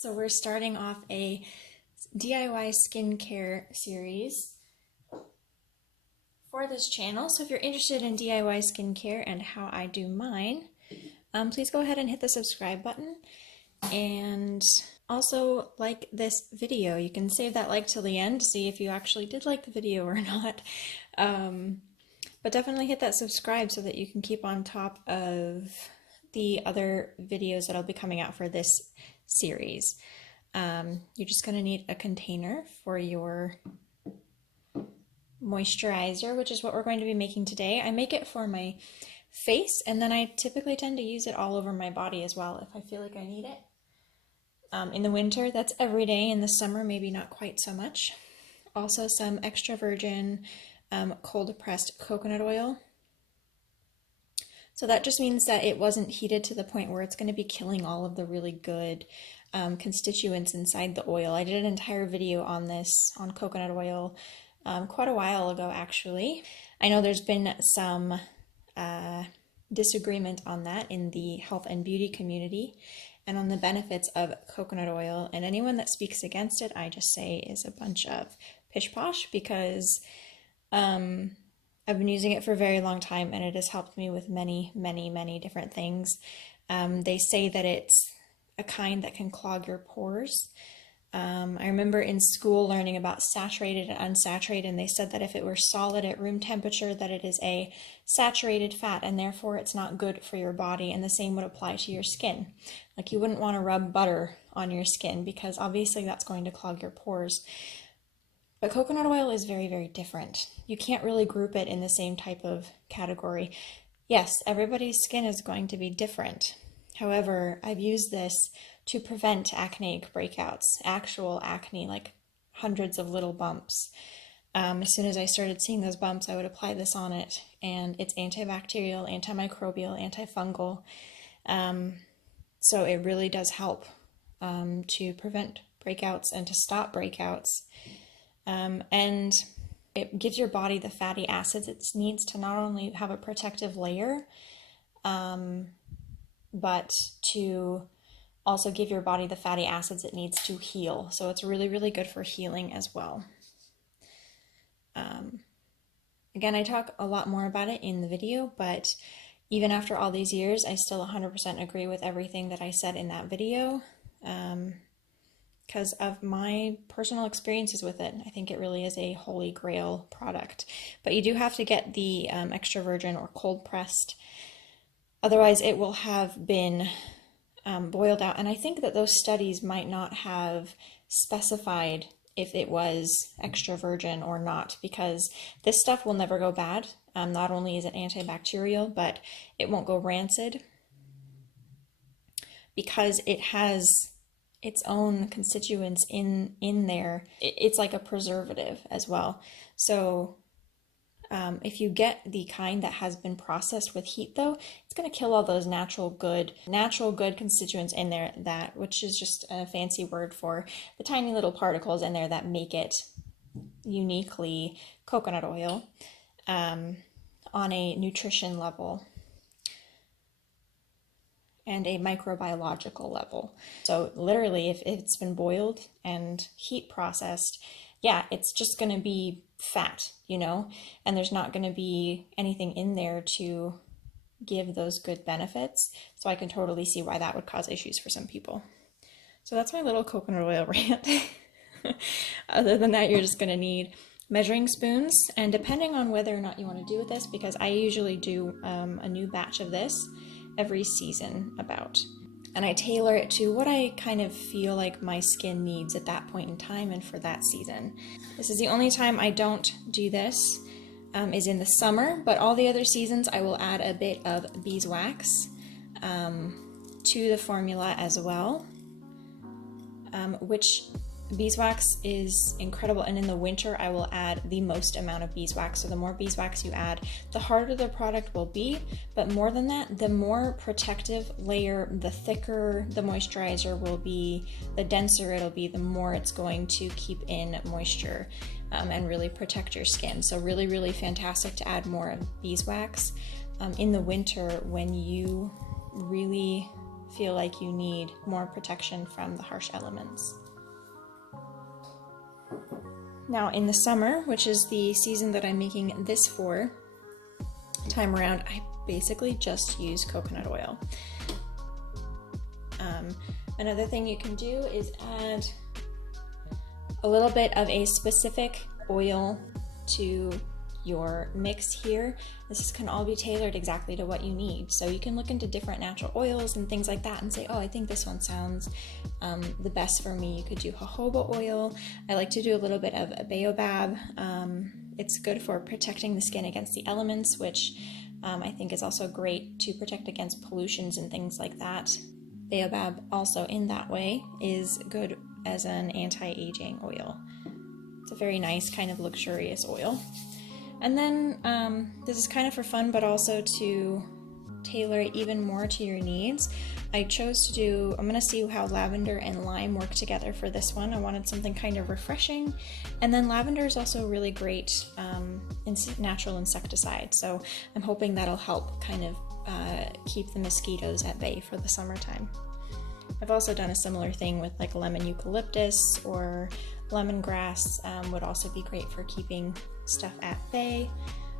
So we're starting off a DIY skincare series for this channel. So if you're interested in DIY skincare and how I do mine, please go ahead and hit the subscribe button and also like this video. You can save that like till the end to see if you actually did like the video or not. But definitely hit that subscribe so that you can keep on top of the other videos that I'll be coming out for this series. You're just going to need a container for your moisturizer, which is what we're going to be making today. I make it for my face, and then I typically tend to use it all over my body as well if I feel like I need it. In the winter, that's every day. In the summer, maybe not quite so much. Also some extra virgin cold pressed coconut oil. So that just means that it wasn't heated to the point where it's going to be killing all of the really good constituents inside the oil. I did an entire video on this, on coconut oil, quite a while ago actually. I know there's been some disagreement on that in the health and beauty community and on the benefits of coconut oil, and anyone that speaks against it, I just say is a bunch of pish posh, because I've been using it for a very long time and it has helped me with many, many, many different things. They say that it's a kind that can clog your pores. I remember in school learning about saturated and unsaturated, and they said that if it were solid at room temperature, that it is a saturated fat and therefore it's not good for your body, and the same would apply to your skin. Like, you wouldn't want to rub butter on your skin because obviously that's going to clog your pores. But coconut oil is very, very different. You can't really group it in the same type of category. Yes, everybody's skin is going to be different. However, I've used this to prevent acneic breakouts, actual acne, like hundreds of little bumps. As soon as I started seeing those bumps, I would apply this on it, and it's antibacterial, antimicrobial, antifungal. So it really does help to prevent breakouts and to stop breakouts. And it gives your body the fatty acids it needs to not only have a protective layer, but to also give your body the fatty acids it needs to heal. So it's really, really good for healing as well. Again, I talk a lot more about it in the video, but even after all these years, I still 100% agree with everything that I said in that video. Because of my personal experiences with it. I think it really is a holy grail product. But you do have to get the extra virgin or cold pressed. Otherwise, it will have been boiled out. And I think that those studies might not have specified if it was extra virgin or not, because this stuff will never go bad. Not only is it antibacterial, but it won't go rancid because it has its own constituents in there. It's like a preservative as well. So if you get the kind that has been processed with heat, though, it's going to kill all those natural good constituents in there, that, which is just a fancy word for the tiny little particles in there that make it uniquely coconut oil on a nutrition level and a microbiological level. So literally, if it's been boiled and heat processed, yeah, it's just going to be fat, you know, and there's not going to be anything in there to give those good benefits. So I can totally see why that would cause issues for some people. So that's my little coconut oil rant. Other than that, you're just going to need measuring spoons, and depending on whether or not you want to do with this, because I usually do a new batch of this every season about, and I tailor it to what I kind of feel like my skin needs at that point in time and for that season. This is the only time I don't do this, is in the summer, but all the other seasons I will add a bit of beeswax to the formula as well, which beeswax is incredible, and in the winter I will add the most amount of beeswax. So the more beeswax you add, the harder the product will be, but more than that, the more protective layer, the thicker the moisturizer will be, the denser it'll be, the more it's going to keep in moisture and really protect your skin. So really, really fantastic to add more of beeswax in the winter when you really feel like you need more protection from the harsh elements. Now in the summer, which is the season that I'm making this for, time around, I basically just use coconut oil. Another thing you can do is add a little bit of a specific oil to your mix here. This can all be tailored exactly to what you need. So you can look into different natural oils and things like that and say, oh, I think this one sounds the best for me. You could do jojoba oil. I like to do a little bit of a baobab. It's good for protecting the skin against the elements, which I think is also great to protect against pollutions and things like that. Baobab also in that way is good as an anti-aging oil. It's a very nice kind of luxurious oil. And then this is kind of for fun, but also to tailor it even more to your needs. I chose to do, I'm gonna see how lavender and lime work together for this one. I wanted something kind of refreshing. And then lavender is also really great natural insecticide. So I'm hoping that'll help kind of keep the mosquitoes at bay for the summertime. I've also done a similar thing with like lemon eucalyptus or lemongrass, would also be great for keeping stuff at bay,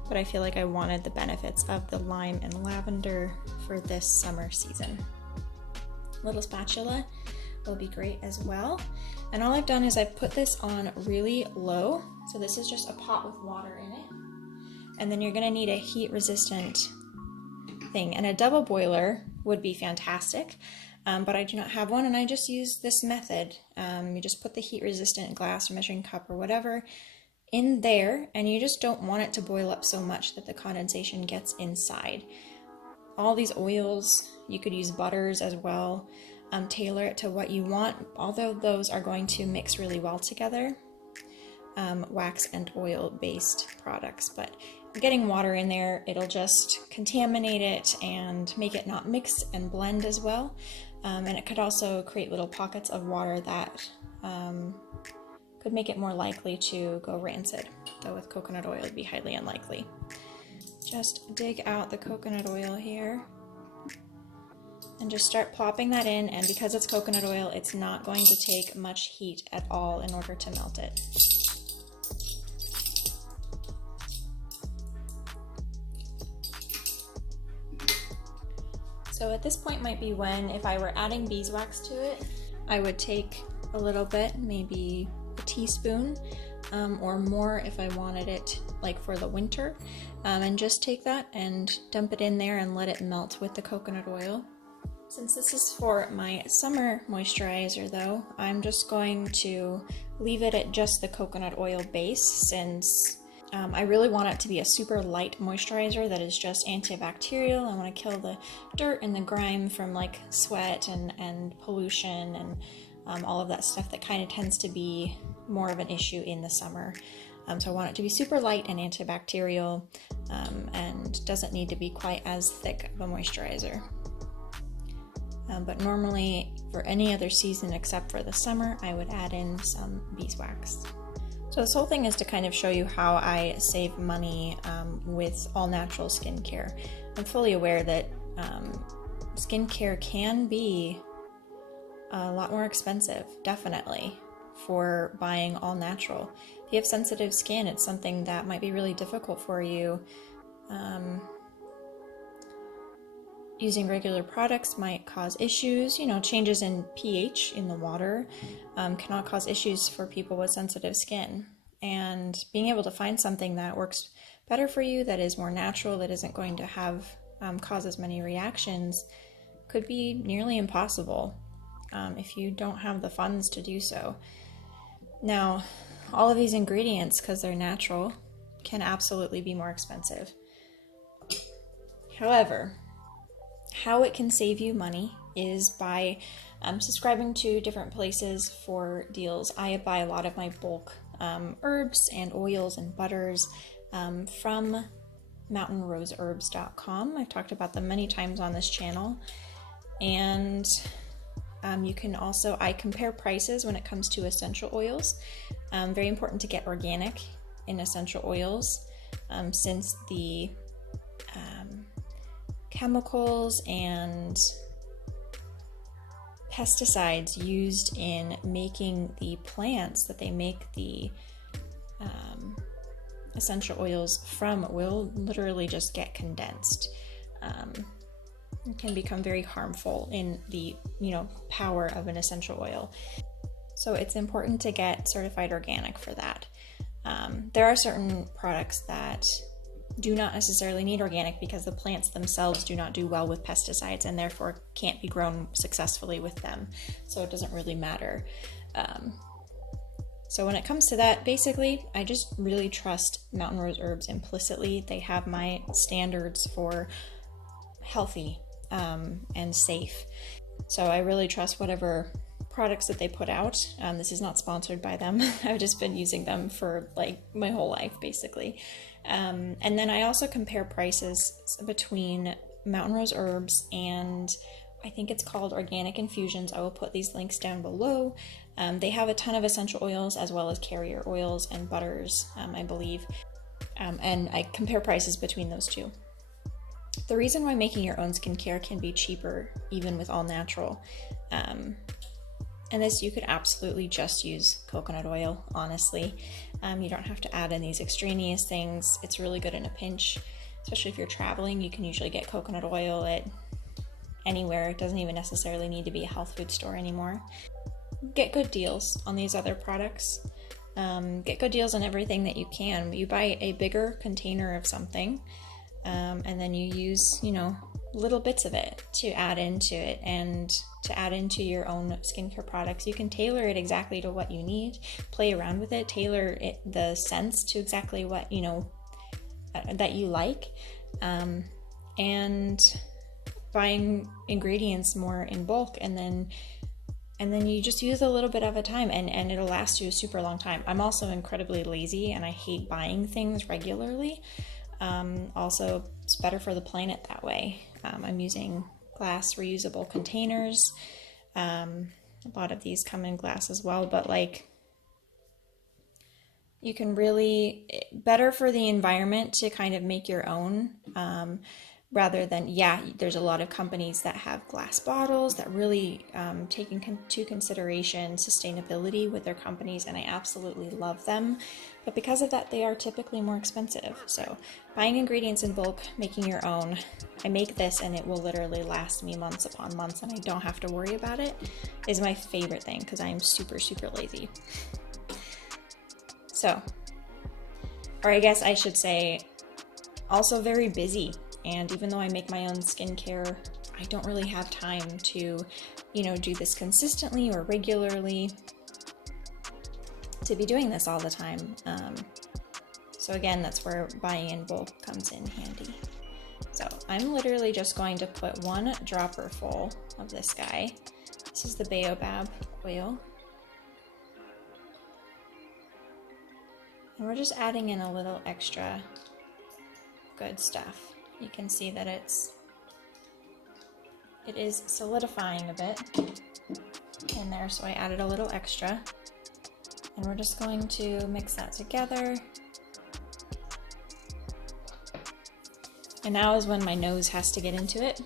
but I feel like I wanted the benefits of the lime and lavender for this summer season. Little spatula will be great as well. And all I've done is I've put this on really low. So this is just a pot with water in it. And then you're gonna need a heat resistant thing. And a double boiler would be fantastic, but I do not have one, and I just use this method. You just put the heat resistant glass or measuring cup or whatever in there, and you just don't want it to boil up so much that the condensation gets inside. All these oils, you could use butters as well, tailor it to what you want, although those are going to mix really well together, wax and oil based products, but getting water in there, it'll just contaminate it and make it not mix and blend as well, and it could also create little pockets of water that could make it more likely to go rancid, though with coconut oil it'd be highly unlikely. Just dig out the coconut oil here and just start plopping that in, and because it's coconut oil, it's not going to take much heat at all in order to melt it. So at this point might be when, if I were adding beeswax to it, I would take a little bit, maybe a teaspoon or more if I wanted it like for the winter, and just take that and dump it in there and let it melt with the coconut oil. Since this is for my summer moisturizer though, I'm just going to leave it at just the coconut oil base, since I really want it to be a super light moisturizer that is just antibacterial. I want to kill the dirt and the grime from like sweat and pollution and all of that stuff that kind of tends to be more of an issue in the summer. So I want it to be super light and antibacterial, and doesn't need to be quite as thick of a moisturizer. But normally for any other season except for the summer, I would add in some beeswax. So this whole thing is to kind of show you how I save money with all natural skincare. I'm fully aware that skincare can be a lot more expensive, definitely, for buying all natural. If you have sensitive skin, it's something that might be really difficult for you. Using regular products might cause issues. You know, changes in pH in the water cannot cause issues for people with sensitive skin. And being able to find something that works better for you, that is more natural, that isn't going to have cause as many reactions, could be nearly impossible if you don't have the funds to do so. Now, all of these ingredients, because they're natural, can absolutely be more expensive. However, how it can save you money is by subscribing to different places for deals. I buy a lot of my bulk herbs and oils and butters from mountainroseherbs.com. I've talked about them many times on this channel. And you can also, I compare prices when it comes to essential oils. Very important to get organic in essential oils, since the chemicals and pesticides used in making the plants that they make the essential oils from will literally just get condensed. It can become very harmful in the, power of an essential oil. So it's important to get certified organic for that. There are certain products that do not necessarily need organic because the plants themselves do not do well with pesticides and therefore can't be grown successfully with them. So it doesn't really matter. So when it comes to that, basically, I just really trust Mountain Rose Herbs implicitly. They have my standards for healthy and safe. So I really trust whatever products that they put out. This is not sponsored by them. I've just been using them for like my whole life, basically. And then I also compare prices between Mountain Rose Herbs and I think it's called Organic Infusions. I will put these links down below. They have a ton of essential oils as well as carrier oils and butters, I believe. And I compare prices between those two. The reason why making your own skincare can be cheaper, even with all natural, and this you could absolutely just use coconut oil, honestly. You don't have to add in these extraneous things. It's really good in a pinch, especially if you're traveling. You can usually get coconut oil at anywhere. It doesn't even necessarily need to be a health food store anymore. Get good deals on these other products. Get good deals on everything that you can. You buy a bigger container of something, and then you use, little bits of it to add into it and to add into your own skincare products. You can tailor it exactly to what you need, play around with it, tailor it, the scents to exactly what, that you like, and buying ingredients more in bulk, and then you just use a little bit at a time, and it'll last you a super long time. I'm also incredibly lazy and I hate buying things regularly. Also, it's better for the planet that way. I'm using glass reusable containers. A lot of these come in glass as well, but you can really, better for the environment to kind of make your own, rather than, there's a lot of companies that have glass bottles that really take into consideration sustainability with their companies, and I absolutely love them. But because of that, they are typically more expensive. So buying ingredients in bulk, making your own. I make this and it will literally last me months upon months and I don't have to worry about it, is my favorite thing because I am super, super lazy. So, or I guess I should say, also very busy. And even though I make my own skincare, I don't really have time to, do this consistently or regularly, to be doing this all the time. So again, that's where buying in bulk comes in handy. So I'm literally just going to put one dropper full of this guy. This is the baobab oil. And we're just adding in a little extra good stuff. You can see that it is solidifying a bit in there, so I added a little extra. And we're just going to mix that together. And now is when my nose has to get into it.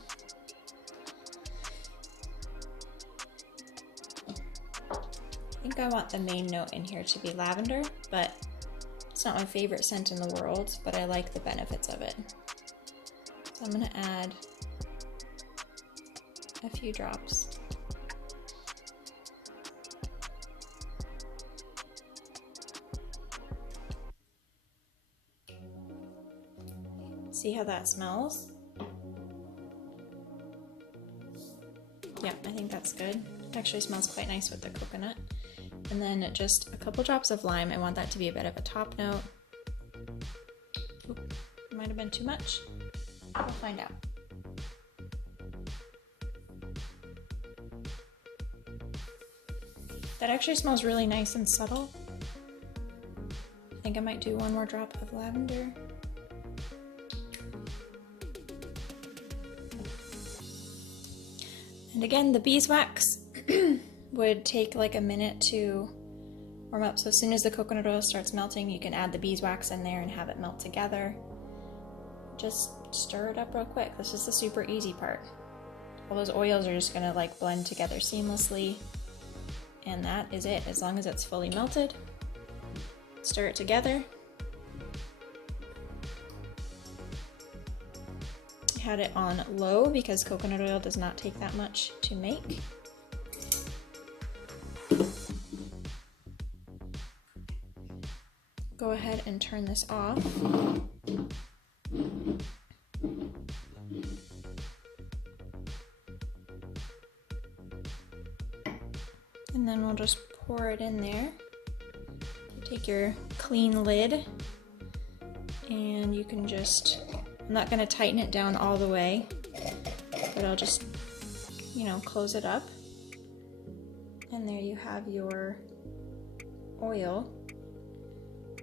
I think I want the main note in here to be lavender, but it's not my favorite scent in the world, but I like the benefits of it. So I'm gonna add a few drops. See how that smells? Yeah, I think that's good. It actually smells quite nice with the coconut. And then just a couple drops of lime. I want that to be a bit of a top note. Oop, might have been too much. We'll find out. That actually smells really nice and subtle. I think I might do one more drop of lavender. And again, the beeswax would take like a minute to warm up. So as soon as the coconut oil starts melting, you can add the beeswax in there and have it melt together. Just stir it up real quick. This is the super easy part. all those oils are just gonna like blend together seamlessly. And that is it, as long as it's fully melted. Stir it together. I had it on low because coconut oil does not take that much to make. Go ahead and turn this off. And then we'll just pour it in there. Take your clean lid and you can just, I'm not going to tighten it down all the way, but I'll just, close it up. And there you have your oil,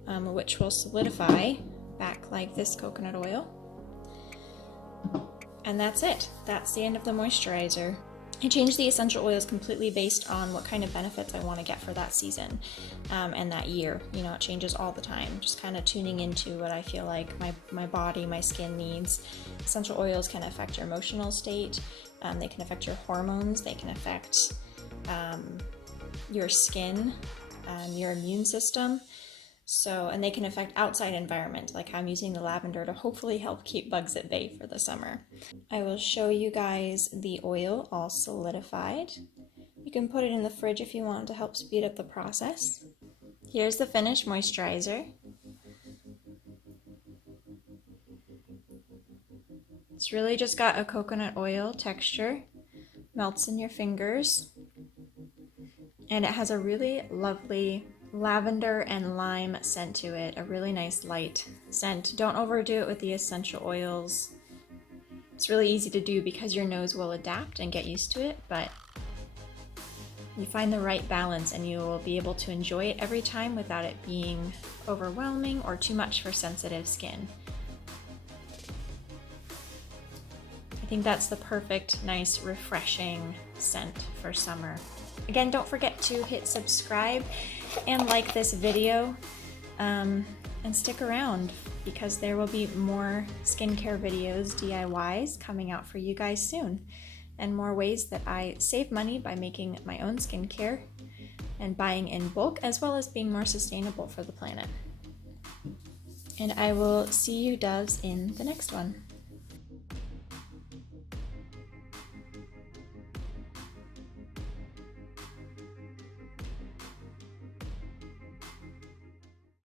which will solidify back like this coconut oil. And that's it. That's the end of the moisturizer. I changed the essential oils completely based on what kind of benefits I want to get for that season and that year. It changes all the time. Just kind of tuning into what I feel like my body, my skin needs. Essential oils can affect your emotional state. They can affect your hormones. They can affect your skin, your immune system. And they can affect outside environment, like I'm using the lavender to hopefully help keep bugs at bay for the summer. I will show you guys the oil all solidified. You can put it in the fridge if you want to help speed up the process. Here's the finished moisturizer. It's really just got a coconut oil texture, melts in your fingers, and it has a really lovely lavender and lime scent to it, a really nice light scent. Don't overdo it with the essential oils. It's really easy to do because your nose will adapt and get used to it, but you find the right balance and you will be able to enjoy it every time without it being overwhelming or too much for sensitive skin. I think that's the perfect, nice, refreshing scent for summer. Again, don't forget to hit subscribe and like this video and stick around because there will be more skincare videos, DIYs, coming out for you guys soon, and more ways that I save money by making my own skincare and buying in bulk, as well as being more sustainable for the planet. And I will see you doves in the next one.